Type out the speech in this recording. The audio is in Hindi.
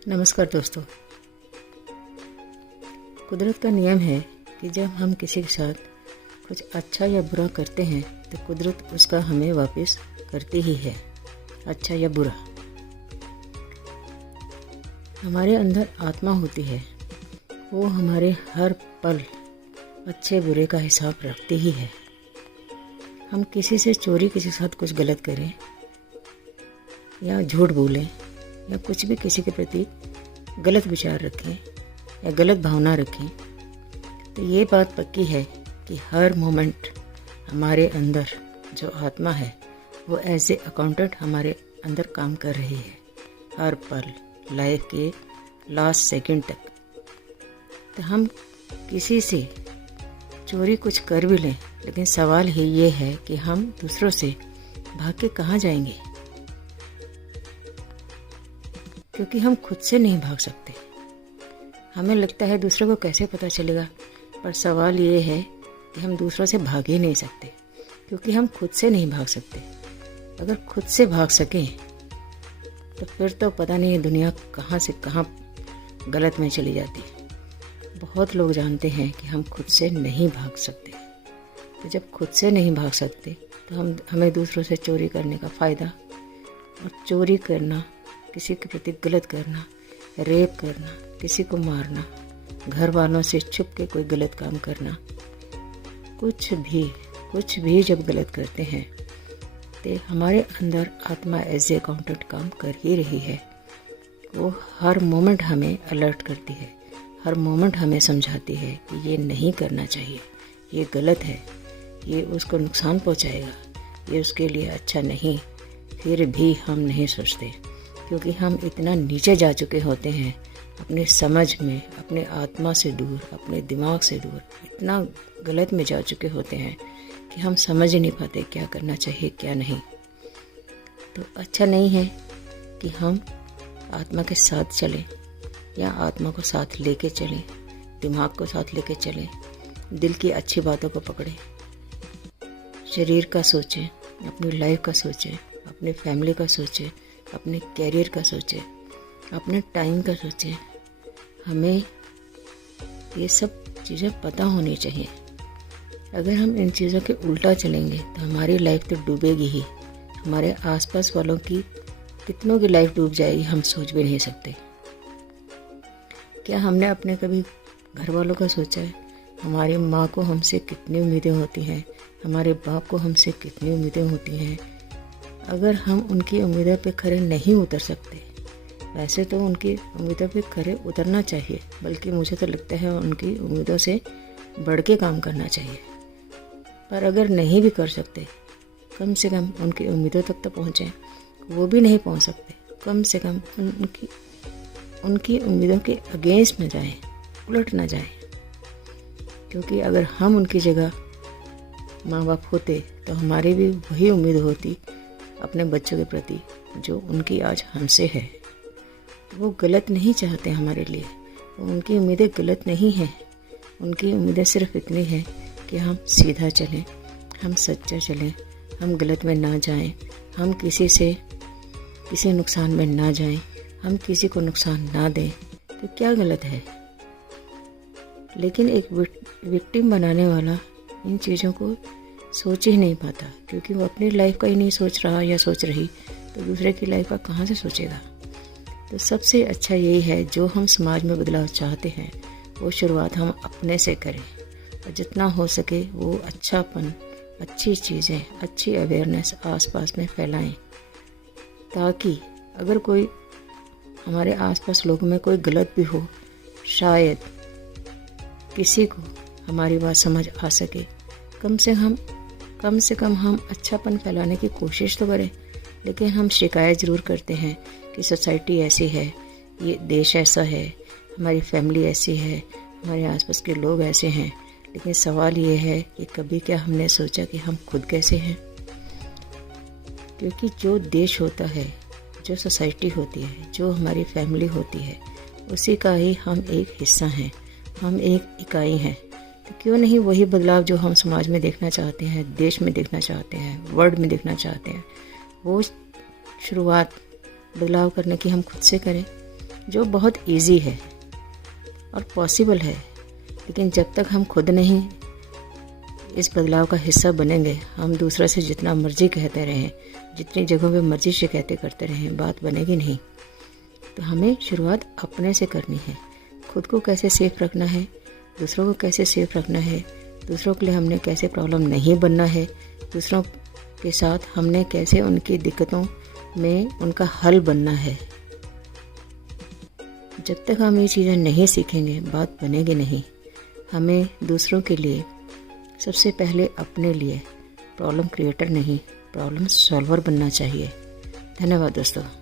नमस्कार दोस्तों। कुदरत का नियम है कि जब हम किसी के साथ कुछ अच्छा या बुरा करते हैं तो कुदरत उसका हमें वापस करती ही है, अच्छा या बुरा। हमारे अंदर आत्मा होती है, वो हमारे हर पल अच्छे बुरे का हिसाब रखती ही है। हम किसी से चोरी, किसी के साथ कुछ गलत करें या झूठ बोलें या कुछ भी किसी के प्रति गलत विचार रखें या गलत भावना रखें, तो ये बात पक्की है कि हर मोमेंट हमारे अंदर जो आत्मा है वो एज ए अकाउंटेंट हमारे अंदर काम कर रही है, हर पल लाइफ के लास्ट सेकंड तक। तो हम किसी से चोरी कुछ कर भी लें, लेकिन सवाल ही ये है कि हम दूसरों से भाग के कहाँ जाएंगे, क्योंकि हम खुद से नहीं भाग सकते। हमें लगता है दूसरों को कैसे पता चलेगा, पर सवाल ये है कि हम दूसरों से भाग ही नहीं सकते, क्योंकि हम खुद से नहीं भाग सकते। अगर खुद से भाग सकें तो फिर तो पता नहीं दुनिया कहाँ से कहाँ गलत में चली जाती है। बहुत लोग जानते हैं कि हम खुद से नहीं भाग सकते। तो जब खुद से नहीं भाग सकते तो हमें दूसरों से चोरी करने का फ़ायदा, और चोरी करना, किसी के प्रति गलत करना, रेप करना, किसी को मारना, घर वालों से छुप के कोई गलत काम करना, कुछ भी जब गलत करते हैं तो हमारे अंदर आत्मा एज ए अकाउंटेंट काम कर ही रही है। वो हर मोमेंट हमें अलर्ट करती है, हर मोमेंट हमें समझाती है कि ये नहीं करना चाहिए, ये गलत है, ये उसको नुकसान पहुंचाएगा, ये उसके लिए अच्छा नहीं। फिर भी हम नहीं सोचते, क्योंकि हम इतना नीचे जा चुके होते हैं अपने समझ में, अपने आत्मा से दूर, अपने दिमाग से दूर, इतना गलत में जा चुके होते हैं कि हम समझ ही नहीं पाते क्या करना चाहिए क्या नहीं। तो अच्छा नहीं है कि हम आत्मा के साथ चलें या आत्मा को साथ लेके चलें, दिमाग को साथ लेके चलें, दिल की अच्छी बातों को पकड़ें, शरीर का सोचें, अपनी लाइफ का सोचें, अपनी फैमिली का सोचें, अपने कैरियर का सोचें, अपने टाइम का सोचें। हमें ये सब चीज़ें पता होनी चाहिए। अगर हम इन चीज़ों के उल्टा चलेंगे तो हमारी लाइफ तो डूबेगी ही। हमारे आसपास वालों की कितनों की लाइफ डूब जाएगी, हम सोच भी नहीं सकते। क्या हमने अपने कभी घर वालों का सोचा है? हमारी माँ को हमसे कितनी उम्मीदें होती हैं, हमारे बाप को हमसे कितनी उम्मीदें होती हैं। अगर हम उनकी उम्मीदों पे खरे नहीं उतर सकते, वैसे तो उनकी उम्मीदों पे खरे उतरना चाहिए, बल्कि मुझे तो लगता है उनकी उम्मीदों से बढ़ के काम करना चाहिए। पर अगर नहीं भी कर सकते, कम से कम उनकी उम्मीदों तक तो पहुँचें। वो भी नहीं पहुँच सकते, कम से कम उनकी उम्मीदों के अगेंस्ट न जाएं, उलट ना जाएं। क्योंकि अगर हम उनकी जगह माँ बाप होते तो हमारी भी वही उम्मीद होती अपने बच्चों के प्रति जो उनकी आज हमसे है। वो गलत नहीं चाहते हमारे लिए, उनकी उम्मीदें गलत नहीं हैं। उनकी उम्मीदें सिर्फ इतनी हैं कि हम सीधा चलें, हम सच्चा चलें, हम गलत में ना जाएं, हम किसी नुकसान में ना जाएं, हम किसी को नुकसान ना दें। तो क्या गलत है? लेकिन एक विक्टिम बनाने वाला इन चीज़ों को सोच ही नहीं पाता, क्योंकि वो अपनी लाइफ का ही नहीं सोच रहा या सोच रही, तो दूसरे की लाइफ का कहाँ से सोचेगा। तो सबसे अच्छा यही है, जो हम समाज में बदलाव चाहते हैं वो शुरुआत हम अपने से करें, और जितना हो सके वो अच्छापन, अच्छी चीज़ें, अच्छी अवेयरनेस आसपास में फैलाएं, ताकि अगर कोई हमारे आसपास लोगों में कोई गलत भी हो, शायद किसी को हमारी बात समझ आ सके। कम से कम हम अच्छापन फैलाने की कोशिश तो करें। लेकिन हम शिकायत ज़रूर करते हैं कि सोसाइटी ऐसी है, ये देश ऐसा है, हमारी फैमिली ऐसी है, हमारे आसपास के लोग ऐसे हैं। लेकिन सवाल ये है कि कभी क्या हमने सोचा कि हम खुद कैसे हैं? क्योंकि जो देश होता है, जो सोसाइटी होती है, जो हमारी फैमिली होती है, उसी का ही हम एक हिस्सा हैं, हम एक इकाई हैं। तो क्यों नहीं वही बदलाव जो हम समाज में देखना चाहते हैं, देश में देखना चाहते हैं, वर्ल्ड में देखना चाहते हैं, वो शुरुआत बदलाव करने की हम खुद से करें। जो बहुत इजी है और पॉसिबल है। लेकिन जब तक हम खुद नहीं इस बदलाव का हिस्सा बनेंगे, हम दूसरा से जितना मर्जी कहते रहें, जितनी जगहों पे मर्जी शिकायतें करते रहें, बात बनेगी नहीं। तो हमें शुरुआत अपने से करनी है। खुद को कैसे सेफ रखना है, दूसरों को कैसे सेफ रखना है, दूसरों के लिए हमने कैसे प्रॉब्लम नहीं बनना है, दूसरों के साथ हमने कैसे उनकी दिक्कतों में उनका हल बनना है। जब तक हम ये चीज़ें नहीं सीखेंगे, बात बनेगी नहीं। हमें दूसरों के लिए सबसे पहले अपने लिए प्रॉब्लम क्रिएटर नहीं, प्रॉब्लम सॉल्वर बनना चाहिए। धन्यवाद दोस्तों।